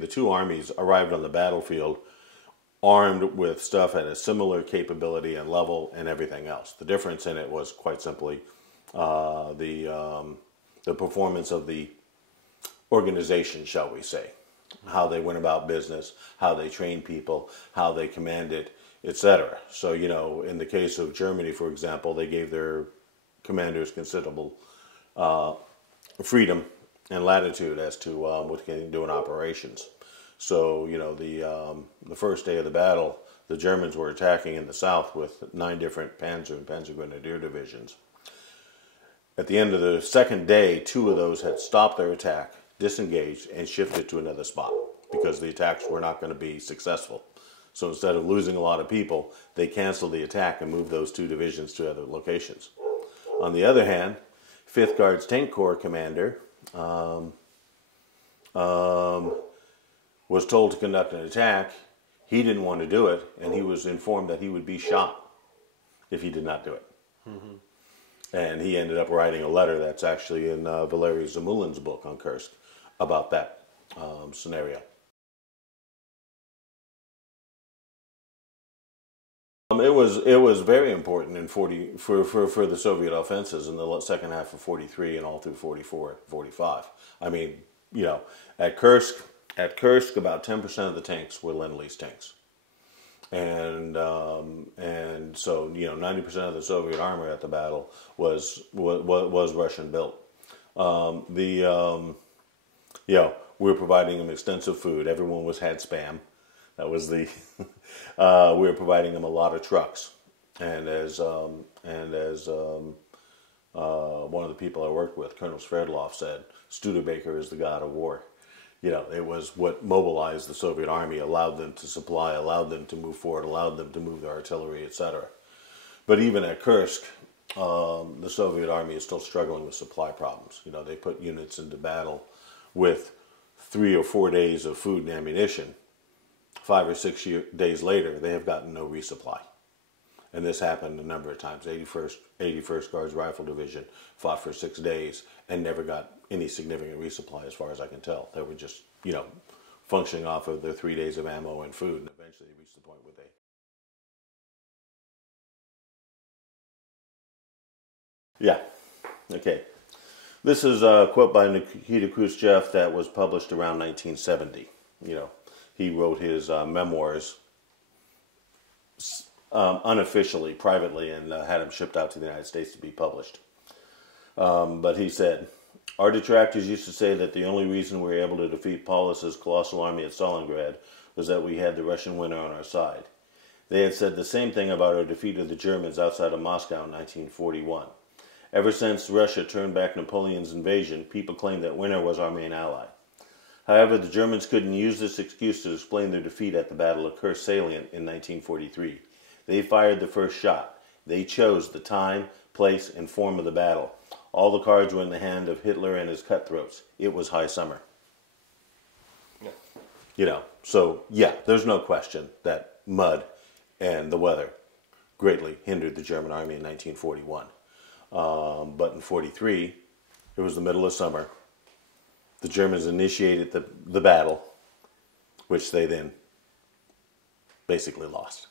The two armies arrived on the battlefield armed with stuff at a similar capability and level and everything else. The difference in it was quite simply the performance of the organization, shall we say. How they went about business, how they trained people, how they commanded, etc. So, you know, in the case of Germany, for example, they gave their commanders considerable freedom and latitude as to what they can do in operations. So, you know, the first day of the battle, the Germans were attacking in the south with 9 different Panzer and Panzergrenadier divisions. At the end of the second day, 2 of those had stopped their attack, disengaged, and shifted to another spot because the attacks were not going to be successful. So instead of losing a lot of people, they canceled the attack and moved those 2 divisions to other locations. On the other hand, 5th Guards Tank Corps commander was told to conduct an attack. He didn't want to do it, and he was informed that he would be shot if he did not do it. Mm-hmm. And he ended up writing a letter that's actually in Valery Zamulin's book on Kursk about that scenario. It was very important in for the Soviet offensives in the second half of 43 and all through 44, 45. I mean, you know, at Kursk, about 10% of the tanks were Lend-Lease tanks, and so, you know, 90% of the Soviet armor at the battle was Russian built. You know, we were providing them extensive food. Everyone had Spam. That was the we were providing them a lot of trucks, and as one of the people I worked with, Colonel Sverdlov, said, Studebaker is the god of war. You know, it was what mobilized the Soviet army, allowed them to supply, allowed them to move forward, allowed them to move their artillery, etc. But even at Kursk, the Soviet army is still struggling with supply problems. You know, they put units into battle with 3 or 4 days of food and ammunition. 5 or 6 days later, they have gotten no resupply. And this happened a number of times. 81st Guards Rifle Division fought for 6 days and never got any significant resupply, as far as I can tell. They were just, you know, functioning off of their 3 days of ammo and food, and eventually they reached the point where they... Yeah, okay. This is a quote by Nikita Khrushchev that was published around 1970. You know, he wrote his memoirs unofficially, privately, and had them shipped out to the United States to be published. But he said, "Our detractors used to say that the only reason we were able to defeat Paulus's colossal army at Stalingrad was that we had the Russian winter on our side. They had said the same thing about our defeat of the Germans outside of Moscow in 1941. Ever since Russia turned back Napoleon's invasion, people claimed that winter was our main ally. However, the Germans couldn't use this excuse to explain their defeat at the Battle of Kursk Salient in 1943. They fired the first shot. They chose the time, place, and form of the battle. All the cards were in the hand of Hitler and his cutthroats. It was high summer." Yeah. You know, so yeah, there's no question that mud and the weather greatly hindered the German army in 1941. But in 43, it was the middle of summer. The Germans initiated the battle, which they then basically lost.